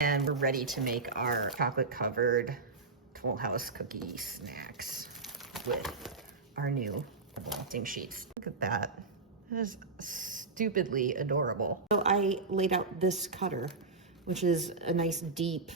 And we're ready to make our chocolate covered Toll House cookie snacks with our new melting sheets. Look at that. That is stupidly adorable. So I laid out this cutter, which is a nice deep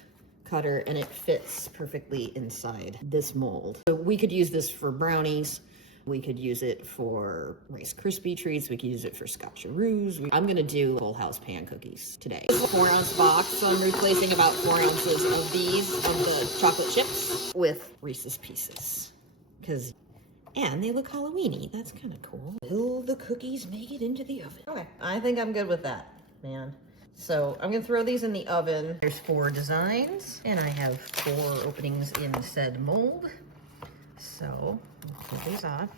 cutter, and it fits perfectly inside this mold. So we could use this for brownies. We could use it for Rice Krispie treats. We could use it for scotcheroos. I'm gonna do Toll House pan cookies today. This is a 4-ounce box, so I'm replacing about 4 ounces of these, of the chocolate chips, with Reese's Pieces. And they look Halloween-y. That's kind of cool. Will the cookies make it into the oven? Okay, I think I'm good with that, man. So I'm gonna throw these in the oven. There's 4 designs, and I have 4 openings in said mold. So I'll pull these off.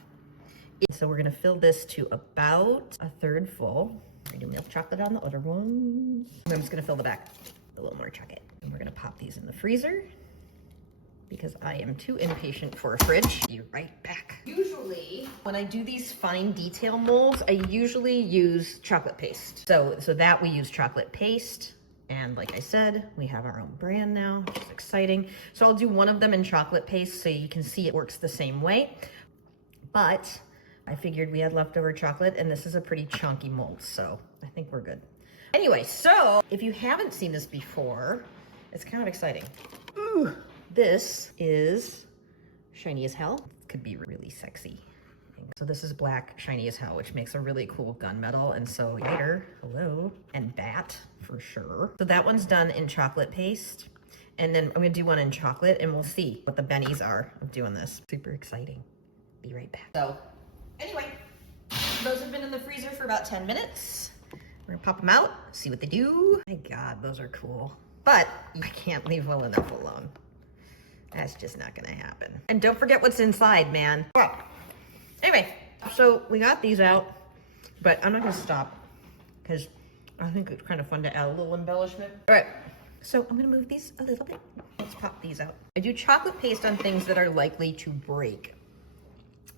So we're gonna fill this to about 1/3 full. We're gonna do milk chocolate on the other ones. And I'm just gonna fill the back a little more chocolate. And we're gonna pop these in the freezer because I am too impatient for a fridge. Be right back. Usually, when I do these fine detail molds, I usually use chocolate paste. So that we use chocolate paste. And like I said, we have our own brand now, which is exciting. So I'll do one of them in chocolate paste so you can see it works the same way. But I figured we had leftover chocolate, and this is a pretty chunky mold, so I think we're good. Anyway, so if you haven't seen this before, it's kind of exciting. Ooh. This is shiny as hell. It could be really sexy. So this is black shiny as hell, which makes a really cool gunmetal. And so gator, hello, and bat for sure. So that one's done in chocolate paste. And then I'm gonna do one in chocolate, and we'll see what the bennies are of doing this. Super exciting. Be right back. So anyway, those have been in the freezer for about 10 minutes. We're gonna pop them out, see what they do. My God, those are cool. But I can't leave well enough alone. That's just not gonna happen. And don't forget what's inside, man. Well, anyway, so we got these out, but I'm not gonna stop because I think it's kind of fun to add a little embellishment. All right, so I'm gonna move these a little bit. Let's pop these out. I do chocolate paste on things that are likely to break.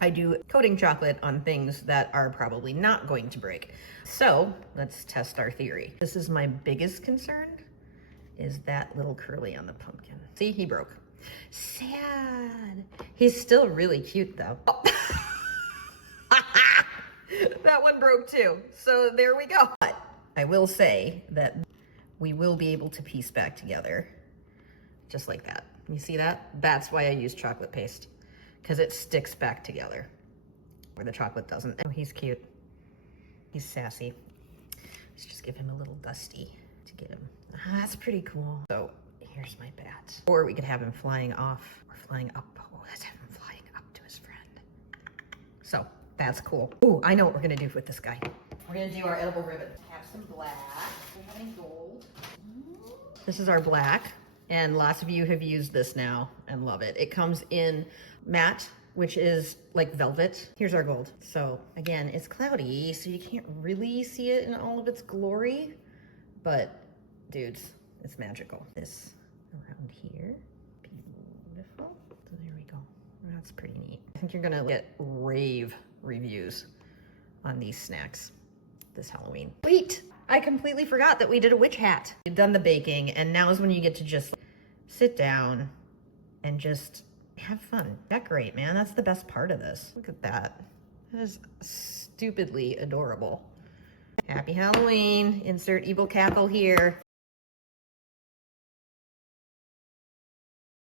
I do coating chocolate on things that are probably not going to break. So let's test our theory. This is my biggest concern, is that little curly on the pumpkin. See, he broke. Sad. He's still really cute though. Oh. That one broke too. So there we go. But I will say that we will be able to piece back together just like that. You see that? That's why I use chocolate paste, because it sticks back together where the chocolate doesn't. Oh, he's cute. He's sassy. Let's just give him a little dusty to get him. That's pretty cool. So here's my bat. Or we could have him flying off or flying up. Oh, let's have him flying up to his friend. So that's cool. Oh, I know what we're gonna do with this guy. We're gonna do our edible ribbon. Have some black, we're having gold. This is our black, and lots of you have used this now and love it. It comes in matte, which is like velvet. Here's our gold. So again, it's cloudy, so you can't really see it in all of its glory, but dudes, it's magical. This around here, beautiful. So there we go. That's pretty neat. I think you're gonna get rave reviews on these snacks this Halloween. Wait, I completely forgot that we did a witch hat. We've done the baking, and now is when you get to just sit down and just have fun. Decorate, man. That's the best part of this. Look at that. That is stupidly adorable. Happy Halloween. Insert evil cackle here.